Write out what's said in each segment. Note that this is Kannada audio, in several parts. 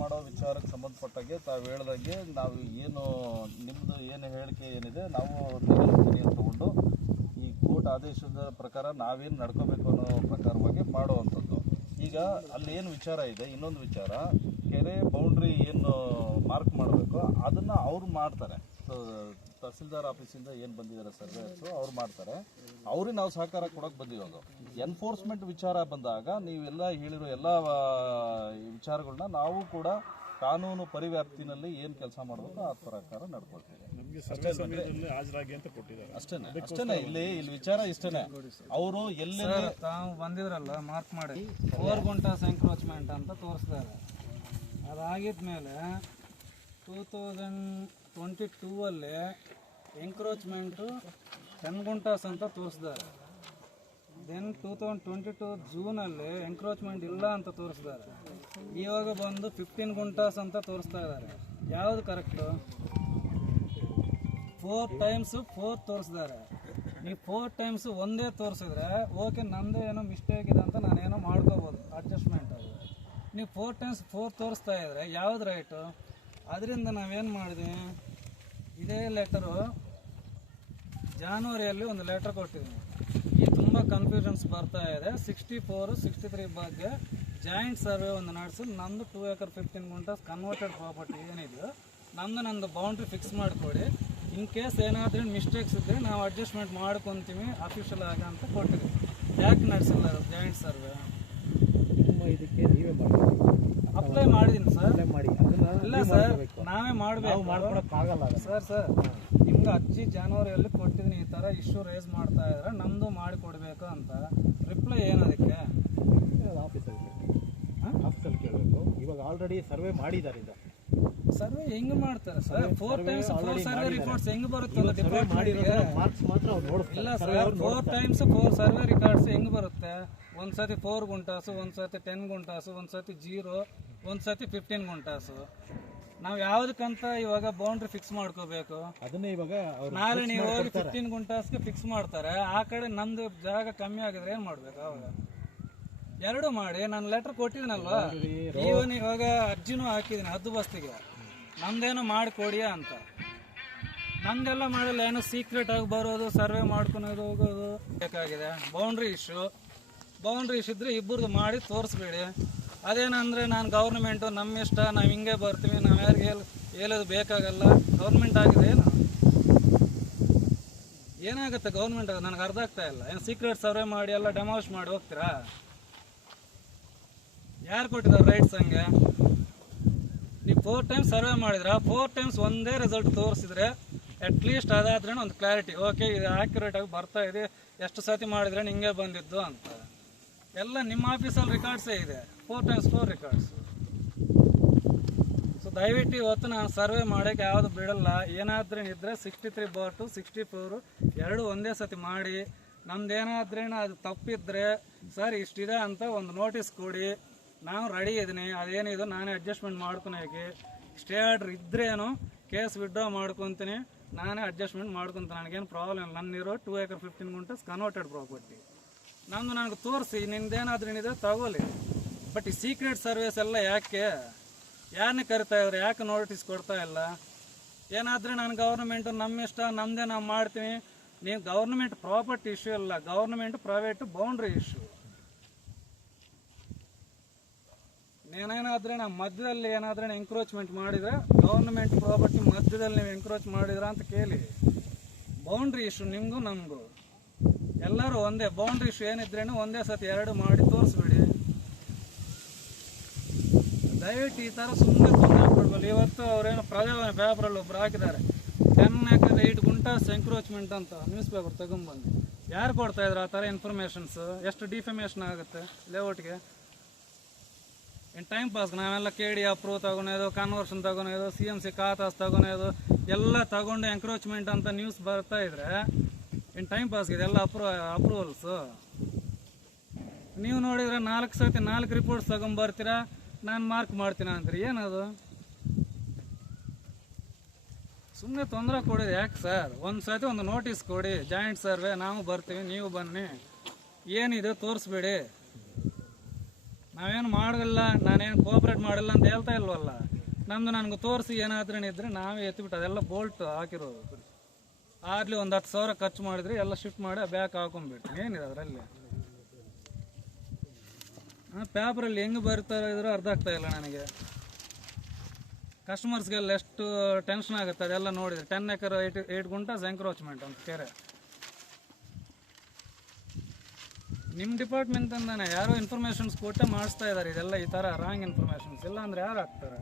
ಮಾಡೋ ವಿಚಾರಕ್ಕೆ ಸಂಬಂಧಪಟ್ಟಾಗೆ ತಾವು ಹೇಳ್ದಂಗೆ ನಾವು ಏನು ನಿಮ್ಮದು ಏನು ಹೇಳಿಕೆ ಏನಿದೆ ನಾವು ತಗೊಂಡು ಈ ಕೋರ್ಟ್ ಆದೇಶದ ಪ್ರಕಾರ ನಾವೇನು ನಡ್ಕೋಬೇಕು ಅನ್ನೋ ಪ್ರಕಾರವಾಗಿ ಮಾಡುವಂಥದ್ದು. ಈಗ ಅಲ್ಲಿ ಏನು ವಿಚಾರ ಇದೆ, ಇನ್ನೊಂದು ವಿಚಾರ, ಕೆರೆ ಬೌಂಡ್ರಿ ಏನು ಮಾರ್ಕ್ ಮಾಡಬೇಕು, ಅದನ್ನು ಅವ್ರು ಮಾಡ್ತಾರೆ. ತಹಸೀಲ್ದಾರ್ ಆಫೀಸಿಂದ ಏನು ಬಂದಿದ್ದಾರೆ ಸರ್ವೇಯರ್ಸು ಅವ್ರು ಮಾಡ್ತಾರೆ. ಅವ್ರಿಗೆ ನಾವು ಸಹಕಾರ ಕೊಡೋಕೆ ಬಂದಿರೋದು ಎನ್ಫೋರ್ಸ್ಮೆಂಟ್ ವಿಚಾರ ಬಂದಾಗ ನೀವೆಲ್ಲ ಹೇಳಿರೋ ಎಲ್ಲ ವಿಚಾರಗಳನ್ನ ನಾವು ಕೂಡ ಕಾನೂನು ಪರಿವ್ಯಾಪ್ತಿನಲ್ಲಿ ಏನು ಕೆಲಸ ಮಾಡಬೇಕು ಆ ಪ್ರಕಾರ ನಡ್ಕೊಳ್ತೀವಿ. ನಮಗೆ ಸರ್ವೆ ಸಮಯದಲ್ಲಿ ಹಾಜರಾಗಿ ಅಂತ ಕೊಟ್ಟಿದ್ದಾರೆ. ಅಷ್ಟೇನೆ ಅಷ್ಟೇನೆ ಇಲ್ಲಿ ಇಲ್ಲಿ ವಿಚಾರ ಇಷ್ಟೇನೆ. ಅವರು ಎಲ್ಲಿ ತಾವು ಬಂದಿದ್ರಲ್ಲ ಮಾರ್ಕ್ ಮಾಡಿ. ಫೋರ್ ಗುಂಟಾಸ್ ಎಂಕ್ರೋಚ್ಮೆಂಟ್ ಅಂತ ತೋರಿಸ್ತಾರೆ ಅದಾಗಿದ್ಮೇಲೆ ಟೂ ತೌಸಂಡ್ ಟ್ವೆಂಟಿ ಟೂ ಅಲ್ಲಿ ಎಂಕ್ರೋಚ್ಮೆಂಟು ಟೆನ್ ಗುಂಟಾಸ್ ಅಂತ ತೋರಿಸಿದ್ದಾರೆ. Then two thousand twenty two ಜೂನಲ್ಲಿ encroachment ಇಲ್ಲ ಅಂತ ತೋರಿಸಿದ್ದಾರೆ. ಇವಾಗ ಬಂದು ಫಿಫ್ಟೀನ್ ಗುಂಟಾಸ್ ಅಂತ ತೋರಿಸ್ತಾ ಇದ್ದಾರೆ. ಯಾವುದು ಕರೆಕ್ಟು ಫೋರ್ ಟೈಮ್ಸು ಫೋರ್ ತೋರಿಸಿದ್ದಾರೆ. ನೀವು ಫೋರ್ ಟೈಮ್ಸ್ ಒಂದೇ ತೋರಿಸಿದ್ರೆ ಓಕೆ ನಮ್ಮದೇ ಏನೋ ಮಿಸ್ಟೇಕ್ ಇದೆ ಅಂತ ನಾನೇನೋ ಮಾಡ್ಕೋಬೋದು ಅಡ್ಜಸ್ಟ್ಮೆಂಟ್ ಅದು. ನೀವು ಫೋರ್ ಟೈಮ್ಸ್ ಫೋರ್ ತೋರಿಸ್ತಾ ಇದ್ರೆ, ಯಾವ್ದು ರೈಟು ಅದರಿಂದ ನಾವೇನು ಮಾಡಿದ್ವಿ, ಇದೇ ಲೆಟರು ಜಾನ್ವರಿಯಲ್ಲಿ ಒಂದು ಲೆಟರ್ ಕೊಟ್ಟಿದ್ವಿ. ಈ ತುಂಬ ಕನ್ಫ್ಯೂಷನ್ಸ್ ಬರ್ತಾ ಇದೆ. ಸಿಕ್ಸ್ಟಿ ಫೋರು ಸಿಕ್ಸ್ಟಿ ತ್ರೀ ಬಗ್ಗೆ ಜಾಯಿಂಟ್ ಸರ್ವೆ ಒಂದು ನಡೆಸಿ, ನಂದು two acre fifteen guntas converted property ಏನಿದೆಯೋ ನಮ್ದು ನಂದು ಬೌಂಡ್ರಿ ಫಿಕ್ಸ್ ಮಾಡಿಕೊಡಿ. ಇನ್ ಕೇಸ್ ಏನಾದರೂ ಮಿಸ್ಟೇಕ್ಸ್ ಇದ್ದರೆ ನಾವು ಅಡ್ಜಸ್ಟ್ಮೆಂಟ್ ಮಾಡ್ಕೊತೀವಿ ಅಫಿಷಿಯಲ್ ಆಗ ಅಂತ ಕೊಟ್ಟಿದ್ದೀವಿ ಯಾಕೆ ನಡೆಸಿಲ್ಲ ಜಾಯಿಂಟ್ ಸರ್ವೆ ತುಂಬ ಇದಕ್ಕೆ ನೀವೇ ಮಾಡಬೇಕು ಅಪ್ಲೈ ಮಾಡಿದ್ದೀನಿ ಸರ್ ಮಾಡಿ ಅದನ್ನ ಇಲ್ಲ ಸರ್ ನಾವೇ ಮಾಡಬೇಕು. ಮಾಡ್ಕೊಳಕ್ಕಾಗಲ್ಲ ಅದು. ಸರ್ ಸರ್ ನಿಮ್ಗೆ ಅಜ್ಜಿ ಜನವರಿಯಲ್ಲಿ ಕೊಟ್ಟಿದ್ದೀನಿ ಈ ಥರ ಇಶ್ಯೂ ರೇಸ್ ಮಾಡ್ತಾ ಇದ್ರೆ ನಮ್ಮದು ಮಾಡಿಕೊಡ್ಬೇಕು ಅಂತ. ರಿಪ್ಲೈ ಏನದಕ್ಕೆ ಅದಕ್ಕೆ? ಆಫೀಸಲ್ಲಿ ಆಫೀಸಲ್ಲಿ ಕೇಳಬೇಕು. ಇವಾಗ ಆಲ್ರೆಡಿ ಸರ್ವೆ ಮಾಡಿದ್ದಾರೆ ಇದು ಸರ್ವೆ ಹೆಂಗ್ ಮಾಡ್ತಾರೆ sir? Four times four survey reports ಹೆಂಗ್ ಬರುತ್ತಲ್ಲ ಸರ್ವೆ ಮಾಡಿರೋ ಡಿಪಾರ್ಟ್ಮೆಂಟ್ಗೆ ಮಾರ್ಕ್ಸ್ ಮಾತ್ರ ಅವ್ರು ನೋಡಿಸ್ತಾರೆ. ಇಲ್ಲ sir four times four survey records ಹೆಂಗ್ ಬರುತ್ತೆ? ಒಂದ್ಸತಿ ಫೋರ್ ಗುಂಟಾಸು ಒಂದ್ಸತಿ ಟೆನ್ ಗುಂಟಾಸು ಒಂದ್ಸತಿ ಜೀರೋ ಒಂದ್ ಸತಿ ಫಿಫ್ಟೀನ್ ಗುಂಟಾಸು ನಾವು ಯಾವ್ದಕ್ಕಂತ ಇವಾಗ ಬೌಂಡ್ರಿ ಫಿಕ್ಸ್ ಮಾಡ್ಕೋಬೇಕು? ಅದನ್ನೇ ಇವಾಗ ನಾಳೆ ನೀವು ಹೋಗಿ ಫಿಫ್ಟೀನ್ ಗುಂಟಾಸ್ಗೆ ಫಿಕ್ಸ್ ಮಾಡ್ತಾರೆ. ಆ ಕಡೆ ನಂದು ಜಾಗ ಕಮ್ಮಿ ಆಗಿದ್ರೆ ಏನ್ ಮಾಡ್ಬೇಕು ಅವಾಗ? ಎರಡು ಮಾಡಿ ನಾನು ಲೆಟರ್ ಕೊಟ್ಟಿದ್ದೀನಲ್ವಾ? ಇವನ್ ಇವಾಗ ಅರ್ಜಿನೂ ಹಾಕಿದ್ದೀನಿ ಹದ್ದು ಬಸ್ತಿಗೆ. ಮಾಡಿ ಮಾಡಿಕೊಡಿ ಅಂತ. ನಮ್ದೆಲ್ಲ ಮಾಡಲ್ಲ ಏನೋ ಸೀಕ್ರೆಟ್ ಆಗಿ ಬರೋದು ಸರ್ವೆ ಮಾಡ್ಕೊಳೋದು ಹೋಗೋದು. ಬೇಕಾಗಿದೆ. ಬೌಂಡ್ರಿ ಇಶ್ಯೂ ಬೌಂಡ್ರಿ ಇಶ್ಯೂ ಇದ್ರೆ ಇಬ್ಬರದು ಮಾಡಿ ತೋರಿಸ್ಬೇಡಿ. ಅದೇನಂದ್ರೆ ನಾನು ಗೌರ್ಮೆಂಟು ನಮ್ಮ ಇಷ್ಟ, ನಾವು ಹಿಂಗೆ ಬರ್ತೀವಿ, ನಾವು ಯಾರಿಗೆ ಹೇಳಿ, ಹೇಳೋದು ಬೇಕಾಗಲ್ಲ. ಗೌರ್ಮೆಂಟ್ ಆಗಿದೆ ಏನು? ಏನಾಗುತ್ತೆ ಗೌರ್ಮೆಂಟ್ ನನಗೆ ಅರ್ಧ ಆಗ್ತಾ ಇಲ್ಲ. ಏನು ಸೀಕ್ರೆಟ್ ಸರ್ವೆ ಮಾಡಿ, ಎಲ್ಲ ಡೆಮಾಲಿಷ್ ಮಾಡಿ ಹೋಗ್ತೀರಾ? ಯಾರು ಕೊಟ್ಟಿದ್ದಾರೆ ರೈಟ್ಸ್ ಹಂಗೆ? ನೀವು ಫೋರ್ ಟೈಮ್ಸ್ ಸರ್ವೆ ಮಾಡಿದ್ರ? ಫೋರ್ ಟೈಮ್ಸ್ ಒಂದೇ ರಿಸಲ್ಟ್ ತೋರಿಸಿದ್ರೆ ಅಟ್ಲೀಸ್ಟ್ ಲೀಸ್ಟ್ ಅದಾದ್ರೆ ಒಂದು ಕ್ಲಾರಿಟಿ ಓಕೆ ಇದು ಆ್ಯಕ್ಯುರೇಟಾಗಿ ಬರ್ತಾ ಇದೆ. ಎಷ್ಟು ಸತಿ ಮಾಡಿದ್ರೆ ಹಿಂಗೆ ಬಂದಿದ್ದು ಅಂತ. ಎಲ್ಲ ನಿಮ್ಮ ಆಫೀಸಲ್ಲಿ ರೆಕಾರ್ಡ್ಸೇ ಇದೆ. Four times four records so ದಯವಿಟ್ಟು ಇವತ್ತು ನಾನು ಸರ್ವೆ ಮಾಡೋಕ್ಕೆ ಯಾವುದು ಬಿಡಲ್ಲ. ಏನಾದ್ರೂ ಇದ್ದರೆ sixty three both sixty four ಎರಡು ಒಂದೇ ಸತಿ ಮಾಡಿ. ನಮ್ದು ಏನಾದ್ರೇನು ಅದು ತಪ್ಪಿದ್ರೆ, ಸರ್, ಇಷ್ಟಿದೆ ಅಂತ ಒಂದು ನೋಟಿಸ್ ಕೊಡಿ. ನಾನು ರೆಡಿ ಇದ್ದೀನಿ ಅದೇನಿದು ನಾನೇ ಅಡ್ಜಸ್ಟ್ಮೆಂಟ್ ಮಾಡ್ಕೊಳಕ್ಕೆ ಸ್ಟೇ ಆರ್ಡ್ರ್ ಇದ್ರೇನು ಕೇಸ್ ವಿಡ್ರಾ ಮಾಡ್ಕೊತೀನಿ. ನಾನೇ ಅಡ್ಜಸ್ಟ್ಮೆಂಟ್ ಮಾಡ್ಕೊತೀನಿ. ನನಗೇನು ಪ್ರಾಬ್ಲಮ್ ಇಲ್ಲ. ನನ್ನಿರೋ two acre fifteen guntas converted property ನಮ್ದು ನನಗೆ ತೋರಿಸಿ, ನಿಂದೇನಾದ್ರೂ ಏನಿದೆ ತಗೋಲಿ. ಬಟ್ ಈ ಸೀಕ್ರೆಟ್ ಸರ್ವಿಸ್ ಎಲ್ಲ ಯಾಕೆ? ಯಾರನ್ನ ಕರಿತಾ ಇದ್ರೆ ಯಾಕೆ ನೋಟಿಸ್ ಕೊಡ್ತಾ ಇಲ್ಲ? ಏನಾದರೆ ನಾನು ಗೌರ್ಮೆಂಟು ನಮ್ಮ ಇಷ್ಟ ನಮ್ಮದೇ ನಾವು ಮಾಡ್ತೀನಿ. ನೀವು ಗೌರ್ಮೆಂಟ್ ಪ್ರಾಪರ್ಟಿ ಇಶ್ಯೂ ಇಲ್ಲ ಗೌರ್ಮೆಂಟ್ ಪ್ರೈವೇಟ್ ಬೌಂಡ್ರಿ ಇಶ್ಯೂ ನೀನೇನಾದರೆ ನಾವು ಮಧ್ಯದಲ್ಲಿ ಏನಾದರೂ ಎಂಕ್ರೋಚ್ಮೆಂಟ್ ಮಾಡಿದ್ರೆ ಗೌರ್ಮೆಂಟ್ ಪ್ರಾಪರ್ಟಿ ಮಧ್ಯದಲ್ಲಿ ನೀವು ಎಂಕ್ರೋಚ್ ಮಾಡಿದ್ರ ಅಂತ ಕೇಳಿ. ಬೌಂಡ್ರಿ ಇಶ್ಯೂ ನಿಮಗೂ ನಮಗೂ. ಎಲ್ಲರೂ ಒಂದೇ ಬೌಂಡ್ರಿ ಇಶ್ಯೂ ಏನಿದ್ರೇನು ಒಂದೇ ಸತಿ ಎರಡು ಮಾಡಿ ತೋರಿಸ್ಬಿಡಿ. ದಯವಿಟ್ಟು ಈ ಥರ ಸುಮ್ಮನೆ ತೊಂದರೆ ಕೊಡ್ಬೋದು ಇವತ್ತು ಅವರೇನು ಪ್ರಜಾವಾಣಿ ಪೇಪರಲ್ಲಿ ಒಬ್ರು ಹಾಕಿದ್ದಾರೆ. ಟೆನ್ ಹಾಕಿದ್ರೆ ಏಟ್ ಗುಂಟಾಸ್ ಎಂಕ್ರೋಚ್ಮೆಂಟ್ ಅಂತ ನ್ಯೂಸ್ ಪೇಪರ್ ತಗೊಂಬಂದು. ಯಾರು ಕೊಡ್ತಾ ಇದ್ರು ಆ ಥರ ಇನ್ಫಾರ್ಮೇಷನ್ಸ್ ಎಷ್ಟು ಡಿಫಮೇಷನ್ ಆಗುತ್ತೆ ಲೇಔಟ್ಗೆ ಇನ್ನು ಟೈಮ್ ಪಾಸ್ ನಾವೆಲ್ಲ ಕೆ ಡಿ ಅಪ್ರೂವ್ ತಗೊಳೋದು ಕನ್ವರ್ಷನ್ ತಗೊಳೋದು ಸಿ ಎಂ ಸಿ ಖಾತಾಸ್ ತಗೊಳೋದು ಎಲ್ಲ ತಗೊಂಡು ಎಂಕ್ರೋಚ್ಮೆಂಟ್ ಅಂತ ನ್ಯೂಸ್ ಬರ್ತಾ ಇದ್ರೆ ಇನ್ನು ಟೈಮ್ ಪಾಸ್ ಇದೆಲ್ಲ ಅಪ್ರೂ ಅಪ್ರೂವಲ್ಸು ನೀವು ನೋಡಿದ್ರೆ ನಾಲ್ಕು ಸತಿ ನಾಲ್ಕು ರಿಪೋರ್ಟ್ಸ್ ತಗೊಂಬರ್ತೀರಾ ನಾನು ಮಾರ್ಕ್ ಮಾಡ್ತೀನಿ ಅಂತೀರಿ ಏನದು? ಸುಮ್ಮನೆ ತೊಂದರೆ ಕೊಡಿದೆ ಯಾಕೆ ಸರ್ ಒಂದು ಸತಿ ಒಂದು ನೋಟಿಸ್ ಕೊಡಿ. ಜಾಯಿಂಟ್ ಸರ್ವೆ ನಾವು ಬರ್ತೀವಿ, ನೀವು ಬನ್ನಿ. ಏನಿದೆ ತೋರಿಸ್ಬೇಡಿ. ನಾವೇನು ಮಾಡಲ್ಲ ನಾನೇನು ಕೋಆಪ್ರೇಟ್ ಮಾಡಲ್ಲ ಅಂತ ಹೇಳ್ತಾ ಇಲ್ವಲ್ಲ? ನಮ್ದು ನನಗೆ ತೋರಿಸಿ ಏನಾದ್ರೂ ಇದ್ರೆ ನಾವೇ ಎತ್ತಿಬಿಟ್ಟು ಅದೆಲ್ಲ ಬೋಲ್ಟ್ ಹಾಕಿರೋದು. ಆಗ್ಲಿ ಒಂದು ಹತ್ತು ಸಾವಿರ ಖರ್ಚು ಮಾಡಿದ್ರೆ ಎಲ್ಲ ಶಿಫ್ಟ್ ಮಾಡಿ ಬ್ಯಾಕ್ ಹಾಕೊಂಡ್ಬಿಟ್ಟು ಏನಿದೆ ಅದರಲ್ಲಿ? ಪೇಪರಲ್ಲಿ ಹೆಂಗೆ ಬರ್ತಾರೆ ಇದ್ರು ಅರ್ಧ ಆಗ್ತಾ ಇಲ್ಲ ನನಗೆ. ಕಸ್ಟಮರ್ಸ್ಗೆಲ್ಲ ಎಷ್ಟು ಟೆನ್ಷನ್ ಆಗುತ್ತೆ ಅದೆಲ್ಲ ನೋಡಿದ್ರೆ. Ten acre eight eight guntas encroachment ಅಂತ ಕೆರೆ. ನಿಮ್ಮ ಡಿಪಾರ್ಟ್ಮೆಂಟಿಂದಾನೆ ಯಾರೋ ಇನ್ಫಾರ್ಮೇಷನ್ಸ್ ಕೊಟ್ಟೆ ಮಾಡಿಸ್ತಾ ಇದ್ದಾರೆ ಇದೆಲ್ಲ ಈ ಥರ ರಾಂಗ್ ಇನ್ಫಾರ್ಮೇಷನ್ಸ್ ಇಲ್ಲ ಅಂದ್ರೆ ಯಾರು ಹಾಕ್ತಾರೆ?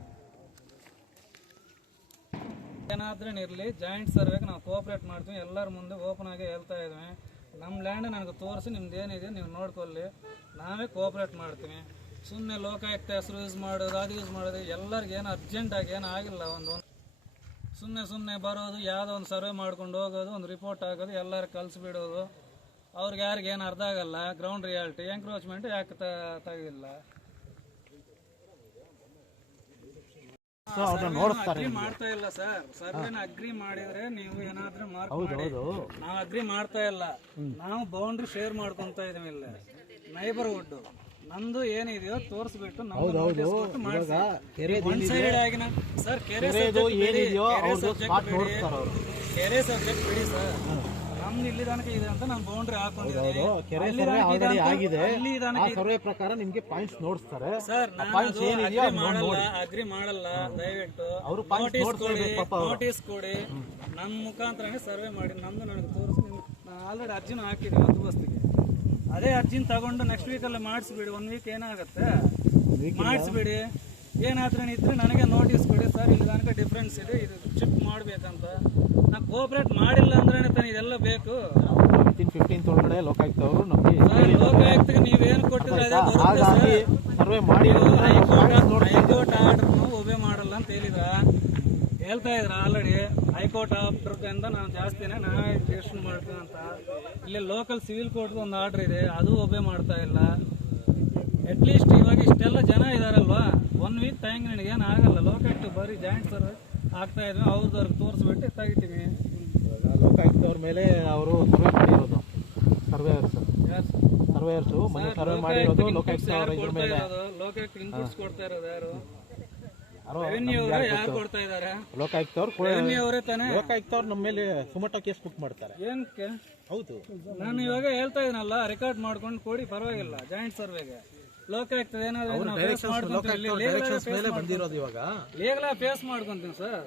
ಏನಾದ್ರೂ ಇರಲಿ ಜಾಯಿಂಟ್ ಸರ್ವೆಗೆ ನಾವು ಕೋಆಪ್ರೇಟ್ ಮಾಡ್ತೀವಿ, ಎಲ್ಲರ ಮುಂದೆ ಓಪನ್ ಆಗಿ ಹೇಳ್ತಾ ಇದ್ವಿ. ನಮ್ಮ ಲ್ಯಾಂಡ್ ನನಗೆ ತೋರಿಸಿ ನಿಮ್ದು ಏನಿದೆ ನೀವು ನೋಡ್ಕೊಳ್ಳಿ. ನಾವೇ ಕೋಆಪ್ರೇಟ್ ಮಾಡ್ತೀವಿ. ಸುಮ್ಮನೆ ಲೋಕಾಯುಕ್ತ ಹೆಸರು ಯೂಸ್ ಮಾಡೋದು, ಅದು ಯೂಸ್ ಮಾಡೋದು, ಎಲ್ಲರಿಗೂ ಏನು ಅರ್ಜೆಂಟಾಗಿ ಏನೂ ಆಗಿಲ್ಲ ಒಂದು. ಸುಮ್ಮನೆ ಸುಮ್ಮನೆ ಬರೋದು, ಯಾವುದೋ ಒಂದು ಸರ್ವೆ ಮಾಡ್ಕೊಂಡು ಹೋಗೋದು, ಒಂದು ರಿಪೋರ್ಟ್ ಆಗೋದು ಎಲ್ಲರೂ ಕಲಿಸ್ಬಿಡೋದು ಅವ್ರಿಗೆ ಯಾರಿಗೇನು ಅರ್ಧ ಆಗಲ್ಲ ಗ್ರೌಂಡ್ ರಿಯಾಲಿಟಿ ಎಂಕ್ರೋಚ್ಮೆಂಟ್ ಯಾಕೆ ತ- ನೋಡ್ತಾರೆ ಅಗ್ರಿ ಮಾಡ್ತಾ ಇಲ್ಲ ಸರ್. ಸರ್ವೆನ ಅಗ್ರಿ ಮಾಡಿದ್ರೆ ನೀವು ಏನಾದ್ರೂ ಮಾರ್ಕ್ ಮಾಡಿ. ನಾವು ಅಗ್ರಿ ಮಾಡ್ತಾ ಇಲ್ಲ. ನಾವು ಬೌಂಡ್ರಿ ಶೇರ್ ಮಾಡ್ಕೊಂತ ಇದೀವಿ ಇಲ್ಲ. ನೈಬರ್ಹುಡ್ ನಮ್ದು ಏನಿದೆಯೋ ತೋರಿಸ್ಬಿಟ್ಟು ನಮ್ದು ಸೈಡ್ ಕೊಟ್ಟು ಮಾಡ್ಸಿ. One sided ಆಗಿ ನಮ್- ಸರ್ ಕೆರೆ ಸಬ್ಜೆಕ್ಟ್ ಬಿಡಿ. ಕೆರೆ ಸಬ್ಜೆಕ್ಟ್ ಬಿಡಿ. ಸರ್. ನಮ್ದು ಇಲ್ಲಿ ತನಕ ಇದೆ ಅಂತ ನಾನು ಬೌಂಡ್ರಿ ಹಾಕೊಂಡಿದ್ದೀನಿ. ಕೆರೆ ಅಲ್ಲಿ ಸರ್ವೆ ತನಕ ಇದೆ ಆಲ್ರೆಡಿ ಅಂತ- ಆಗಿದೆ. ಅಲ್ಲಿ ಆ ತನಕ ಇದೆ. ಸರ್ವೆ ಪ್ರಕಾರ ನಿಮ್ಗೆ ಪಾಯಿಂಟ್ಸ್ ನೋಡಿಸ್ತಾರೆ. ಸರ್ ನಾನು points ಅದು ಏನಿದೆಯೋ agree ಅದನ್ನ ಮಾಡಲ್ಲ ಅಗ್ರಿ ಮಾಡಲ್ಲ. ದಯವಿಟ್ಟು ಅವ್ರು points ನೋಟಿಸ್ ನೋಡ್ತಾ ಕೊಡಿ ಇರ್ಬೇಕು ಪಾಪ ಅವ್ರು. ನೋಟಿಸ್ ಕೊಡಿ. ನನ್ನ ಮುಖಾಂತರನೇ ಸರ್ವೆ ಮಾಡಿ ನಮ್ದು ನನಗೆ ತೋರಿಸಿ ನಾನು ಆಲ್ರೆಡಿ ಅರ್ಜಿನ ಹಾಕಿದ್ದೀನಿ ಅದು ಬಸ್ತಿಗೆ ಅದೇ ಅರ್ಜಿನ ತಗೊಂಡು ನೆಕ್ಸ್ಟ್ ವೀಕಲ್ಲಿ ಮಾಡಿಸ್ಬಿಡಿ ಒನ್ ವೀಕ್ ಏನಾಗುತ್ತೆ? ಮಾಡಿಸ್ಬಿಡಿ. ಏನಾದ್ರೂ ಇದ್ರೆ ನನಗೆ ನೋಟಿಸ್ ಕೊಡಿ ಸರ್ ಇಲ್ಲಿ ತನಕ ಡಿಫ್ರೆನ್ಸ್ ಇದೆ. ಇದು ಶಿಫ್ಟ್ ಮಾಡ್ಬೇಕಂತ. ನಾ ಕೋಆಪ್ರೇಟ್ ಮಾಡಿಲ್ಲ ಅಂದ್ರೆ ತಾನೇ ಇದೆಲ್ಲ ಬೇಕು. ಫಿಫ್ಟೀನ್ ಫಿಫ್ಟೀನ್ತ್ ಒಳಗಡೆ ಲೋಕಾಯುಕ್ತ ಅವರು ನಮಗೆ ಲೋಕಾಯುಕ್ತಗೆ ನೀವೇನು ಕೊಟ್ಟಿದ್ರೆ ಅದೇ ಬರುತ್ತೆ ಸರ್ವೆ ಮಾಡಿ. ಹೈಕೋರ್ಟ್ ಹೈಕೋರ್ಟ್ ಆರ್ಡರ್ ಒಬೆ ಮಾಡಲ್ಲ ಅಂತ ಹೇಳಿದ್ರ? ಹೇಳ್ತಾ ಇದ್ರ ಆಲ್ರೆಡಿ ಹೈಕೋರ್ಟ್ ಆರ್ಡರ್ದಿಂದ ನಾನು ಜಾಸ್ತಿನೇ ನಾವೇ ರಿಜಿಸ್ಟ್ರೇಷನ್ ಮಾಡ್ತೀನಿ ಅಂತ. ಇಲ್ಲಿ ಲೋಕಲ್ ಸಿವಿಲ್ ಕೋರ್ಟ್ದು ಒಂದು ಆರ್ಡರ್ ಇದೆ ಅದು ಒಬೆ ಮಾಡ್ತಾ ಇಲ್ಲ. ಅಟ್ಲೀಸ್ಟ್ ಇವಾಗ ಇಷ್ಟೆಲ್ಲ ಜನ ಇದಾರಲ್ವಾ? ಒನ್ ವೀಕ್ ಟೈಮ್ ನಿನಗೆ ಏನು ಆಗಲ್ಲ. ಲೋಕಾಯುಕ್ತ ಬರೀ ಜಾಯಿಂಟ್ ಸರ್ ಆಗ್ತಾ ಇದ್ವಿ. ಅವ್ರದವ್ರಿಗೆ ತೋರಿಸ್ಬಿಟ್ಟು ತೆಗಿತೀವಿ. ಲೋಕಾಯುಕ್ತ ಅವ್ರ ಮೇಲೆ ಅವರು ಸರ್ವೆ ಮಾಡಿರೋದು. ಸರ್ವೇಯರ್ಸ್ ಯಾರು ಸರ್ವೇಯರ್ಸು ಮೊನ್ನೆ ಸರ್ವೆ ಮಾಡಿರೋದು ಲೋಕಾಯುಕ್ತ ಅವರ ಇದ್ರ ಮೇಲೆ. ಲೋಕಾಯುಕ್ತ ಇನ್ಪುಟ್ಸ್ ಕೊಡ್ತಾ ಇರೋದು ಯಾರು? ಲೋಕಾಯುಕ್ತ ಅವ್ರು ರೆವೆನ್ಯೂ ಅವರೇ ತಾನೇ? ಲೋಕಾಯುಕ್ತ ಅವ್ರು ನಮ್ಮ ಮೇಲೆ ಸುಮಟ ಕೇಸ್ ಬುಕ್ ಮಾಡ್ತಾರೆ. ಹೌದು. ನಾನು ಇವಾಗ ಹೇಳ್ತಾ ಇದೀನಲ್ಲ ರೆಕಾರ್ಡ್ ಮಾಡ್ಕೊಂಡು ಕೊಡಿ ಪರವಾಗಿಲ್ಲ. ಜಾಯಿಂಟ್ ಸರ್ವೆಗೆ ಏನಾದ್ರು ಮೇಲೆ ಬಂದಿರೋದು ಇವಾಗ. ಲೀಗಲ ಫೇಸ್ ಮಾಡ್ಕೊಂತೀನಿ ಸರ್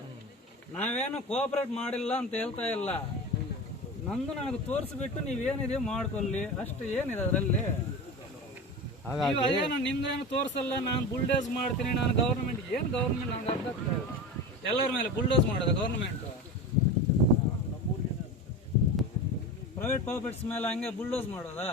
ನಾವೇನು ಕೋಆಪರೇಟ್ ಮಾಡಿಲ್ಲ ಅಂತ ಹೇಳ್ತಾ ಇಲ್ಲ. ನಂದು ನನಗೆ ತೋರಿಸ್ಬಿಟ್ಟು ನೀವೇನಿದೆ ಮಾಡ್ಕೊಳ್ಳಿ. ಅಷ್ಟು ಏನಿದೆ ಅದರಲ್ಲಿ? ನೀವು ಅದೇನು ನಿಮ್ದೇನು ತೋರಿಸಲ್ಲ ನಾನು ಬುಲ್ಡೋಸ್ ಮಾಡ್ತೀನಿ ನಾನು ಗೌರ್ಮೆಂಟ್ ಏನು ಗೌರ್ಮೆಂಟ್ ನನಗೆ ಅರ್ಥ ಎಲ್ಲರ ಮೇಲೆ ಬುಲ್ಡೋಸ್ ಮಾಡೋದು ಗೌರ್ಮೆಂಟ್ ಪ್ರೈವೇಟ್ ಪ್ರಾಫಿಟ್ಸ್ ಮೇಲೆ ಹಂಗೆ ಬುಲ್ಡೋಸ್ ಮಾಡೋದಾ?